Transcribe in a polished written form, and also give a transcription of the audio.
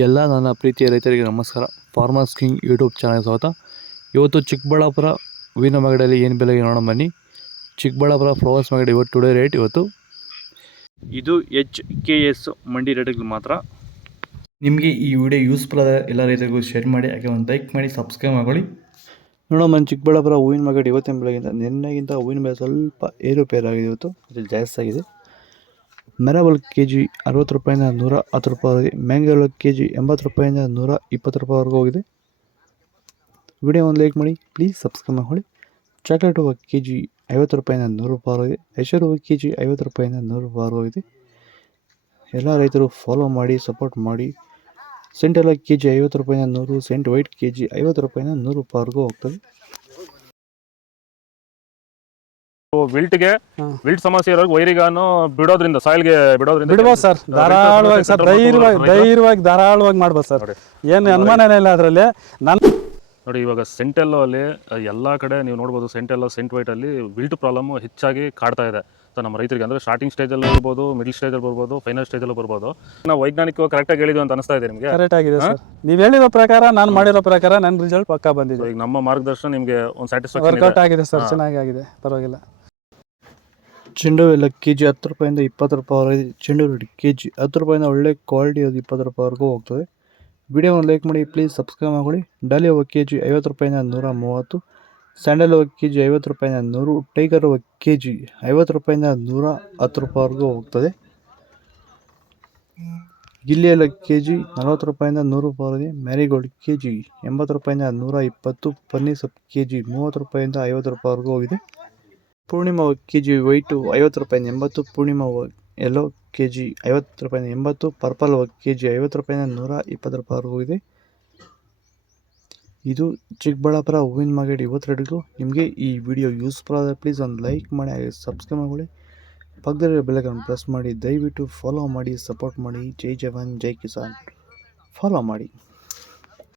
ಎಲ್ಲ ನನ್ನ ಪ್ರೀತಿಯ ರೈತರಿಗೆ ನಮಸ್ಕಾರ. ಫಾರ್ಮರ್ಸ್ ಕಿಂಗ್ ಯೂಟ್ಯೂಬ್ ಚಾನಲ್ ಸ್ವಾಗತ. ಇವತ್ತು ಚಿಕ್ಕಬಳ್ಳಾಪುರ ಹೂವಿನ ಮಾರ್ಕೆಟಲ್ಲಿ ಏನು ಬೆಲೆಗೆ ನೋಡೋಣ ಬನ್ನಿ. ಚಿಕ್ಕಬಳ್ಳಾಪುರ ಫ್ಲವರ್ಸ್ ಮಾರ್ಕೆಟ್ ಇವತ್ತು ಟುಡೇ ರೇಟ್ ಇವತ್ತು ಇದು HKS ಮಂಡಿ ರೇಟ್ಗಳು ಮಾತ್ರ. ನಿಮಗೆ ಈ ವಿಡಿಯೋ ಯೂಸ್ಫುಲ್ ಆದ ಎಲ್ಲ ರೈತರಿಗೂ ಶೇರ್ ಮಾಡಿ, ಹಾಗೆ ಒಂದು ಲೈಕ್ ಮಾಡಿ, ಸಬ್ಸ್ಕ್ರೈಬ್ ಮಾಡ್ಕೊಳ್ಳಿ. ನೋಡೋಣ ಚಿಕ್ಕಬಳ್ಳಾಪುರ ಹೂವಿನ ಮಾರ್ಕೆಟ್ ಇವತ್ತಿನ ಬೆಲೆಗಿಂತ ನಿನ್ನೆಗಿಂತ ಹೂವಿನ ಬೆಲೆ ಸ್ವಲ್ಪ ಏರುಪೇರಾಗಿದೆ. ಇವತ್ತು ಇದು ಜಾಸ್ತಿ ಆಗಿದೆ. ಮೆರವಲ್ ಕೆಜಿ 60 ರೂಪಾಯಿಂದ 110 ರೂಪಾಯಿ, ಮ್ಯಾಂಗೋಲ್ ಕೆಜಿ 80 ರೂಪಾಯಿಂದ 120 ರೂಪಾಯಿವರೆಗೂ ಹೋಗಿದೆ. ವಿಡಿಯೋ ಒಂದು ಲೈಕ್ ಮಾಡಿ, ಪ್ಲೀಸ್ ಸಬ್ಸ್ಕ್ರೈಬ್ ಮಾಡಿ. ಚಾಕ್ಲೇಟ್ ಹೂವು ಕೆಜಿ 50 ರೂಪಾಯಿಂದ 100 ರೂಪಾಯಿವರೆಗೆ, ಐಶ್ವರ್ಯ ಹೂವು ಕೆಜಿ 50 ರೂಪಾಯಿಂದ 100 ರೂಪಾಯಿವರೆಗಿದೆ. ಎಲ್ಲ ರೈತರು ಫಾಲೋ ಮಾಡಿ, ಸಪೋರ್ಟ್ ಮಾಡಿ. ಸೆಂಟ್ ಎಲ್ಲ ಕೆಜಿ 50 ರೂಪಾಯಿಂದ 100, ಸೆಂಟ್ ವೈಟ್ ಕೆಜಿ 50 ರೂಪಾಯಿಂದ 100 ರೂಪಾಯಿವರೆಗೂ ಹೋಗ್ತದೆ. ವಿಲ್ಟ್ ಸಮಸ್ಯೆ ಇರೋರಿಗೆ ವೈರಿಗಾನು ಬಿಡೋದ್ರಿಂದ ಸಾಯಿಲ್ಗೆ ಬಿಡ್ಬೋದು ಸರ್. ಧಾರಾಳವಾಗಿ ಸರ್, ಧಾರಾಳವಾಗಿ ಮಾಡ್ಬೋದು ಸರ್. ಏನು ಅನುಮಾನನೇ ಇಲ್ಲ ಅದರಲ್ಲಿ. ನೋಡಿ, ಇವಾಗ ಸೆಂಟೆಲ್ಲೋ ಅಲ್ಲಿ ಎಲ್ಲ ಕಡೆ ನೀವು ನೋಡ್ಬೋದು, ಸೆಂಟೆಲ್ಲೋ ಸೆಂಟ್ ವೈಟ್ ಅಲ್ಲಿ ವಿಲ್ಟ್ ಪ್ರಾಬ್ಲಮ್ ಹೆಚ್ಚಾಗಿ ಕಾಡ್ತಾ ಇದೆ. ಸೊ ನಮ್ಮ ರೈತರಿಗೆ ಅಂದ್ರೆ ಸ್ಟಾರ್ಟಿಂಗ್ ಸ್ಟೇಜಲ್ಲಿ ಬರ್ಬೋದು, ಮಿಡಲ್ ಸ್ಟೇಜಲ್ಲಿ ಬರ್ಬೋದು, ಫೈನಲ್ ಸ್ಟೇಜಲ್ಲಿ ಬರ್ಬೋದು. ನಾವು ವೈಜ್ಞಾನಿಕವಾಗಿ ಕರೆಕ್ಟಾಗಿ ಹೇಳಿದ್ವಿ ಅಂತ ಅನಿಸ್ತಾ ಇದೆ ನಿಮಗೆ? ಕರೆಕ್ಟ್ ಆಗಿದೆ ಸರ್. ನೀವು ಹೇಳಿರೋ ಪ್ರಕಾರ, ನಾನು ಮಾಡಿರೋ ಪ್ರಕಾರ ನನ್ನ ರಿಸಲ್ಟ್ ಪಕ್ಕಾ ಬಂದಿದೆ. ಈಗ ನಮ್ಮ ಮಾರ್ಗದರ್ಶನ ನಿಮಗೆ ಒಂದು ಸ್ಯಾಟಿಸ್ಫ್ಯಾಕ್ಷನ್ ವರ್ಕೌಟ್ ಆಗಿದೆ ಸರ್, ಚೆನ್ನಾಗಿ ಆಗಿದೆ, ಪರವಾಗಿಲ್ಲ. ಚೆಂಡು ಎಲ್ಲ ಕೆಜಿ 10 ರೂಪಾಯಿಂದ 20 ರೂಪಾಯಿವರೆಗೆ. ಚೆಂಡು ಕೆಜಿ 10 ರೂಪಾಯಿಂದ ಒಳ್ಳೆ ಕ್ವಾಲಿಟಿ 20 ರೂಪಾಯಿವರೆಗೂ ಹೋಗ್ತದೆ. ವಿಡಿಯೋವನ್ನು ಲೈಕ್ ಮಾಡಿ, ಪ್ಲೀಸ್ ಸಬ್ಸ್ಕ್ರೈಬ್ ಮಾಡಿ. ಡಾಲಿ ಹೂವು ಕೆಜಿ 50 ರೂಪಾಯಿಂದ 130, ಸ್ಯಾಂಡಲ್ ಹೂವು ಕೆಜಿ 50 ರೂಪಾಯಿಂದ 100, ಟೈಗರ್ ಹೂವು ಕೆಜಿ 50 ರೂಪಾಯಿಂದ 110 ರೂಪಾಯಿವರೆಗೂ ಹೋಗ್ತದೆ. ಗಿಲ್ಲಿ ಎಲ್ಲ ಕೆಜಿ 40 ರೂಪಾಯಿಂದ 100 ರೂಪಾಯಿವರೆಗೆ. ಮ್ಯಾರಿಗೋಲ್ಡ್ ಕೆಜಿ 80 ರೂಪಾಯಿಂದ 120, ಪನ್ನೀರ್ ಸೊಪ್ಪು ಕೆಜಿ 30 ರೂಪಾಯಿಂದ 50 ರೂಪಾಯಿವರೆಗೂ ಹೋಗಿದೆ. ಪೂರ್ಣಿಮಾ ಕೆಜಿ ವೈಟು 50 ರೂಪಾಯಿಂದ 80, ಪೂರ್ಣಿಮಾ ಎಲ್ಲೋ ಕೆಜಿ 50 ರೂಪಾಯಿಂದ 80, ಪರ್ಪಲ್ ಕೆಜಿ 50 ರೂಪಾಯಿಂದ 120 ರೂಪಾಯಿವರೆಗೂ ಇದೆ. ಇದು ಚಿಕ್ಕಬಳ್ಳಾಪುರ ಹೂವಿನ ಮಾರ್ಕೆಟ್ ಇವತ್ತು ರೇಟ್ಗಳು. ನಿಮಗೆ ಈ ವಿಡಿಯೋ ಯೂಸ್ಫುಲ್ ಆದರೆ ಪ್ಲೀಸ್ ಒಂದು ಲೈಕ್ ಮಾಡಿ, ಹಾಗೆ ಸಬ್ಸ್ಕ್ರೈಬ್ ಮಾಡಿ, ಪಕ್ಕದಲ್ಲಿರೋ ಬೆಲ್ ಐಕಾನ್ ಪ್ರೆಸ್ ಮಾಡಿ. ದಯವಿಟ್ಟು ಫಾಲೋ ಮಾಡಿ, ಸಪೋರ್ಟ್ ಮಾಡಿ. ಜೈ ಜವಾನ್ ಜೈ ಕಿಸಾನ್, ಫಾಲೋ ಮಾಡಿ.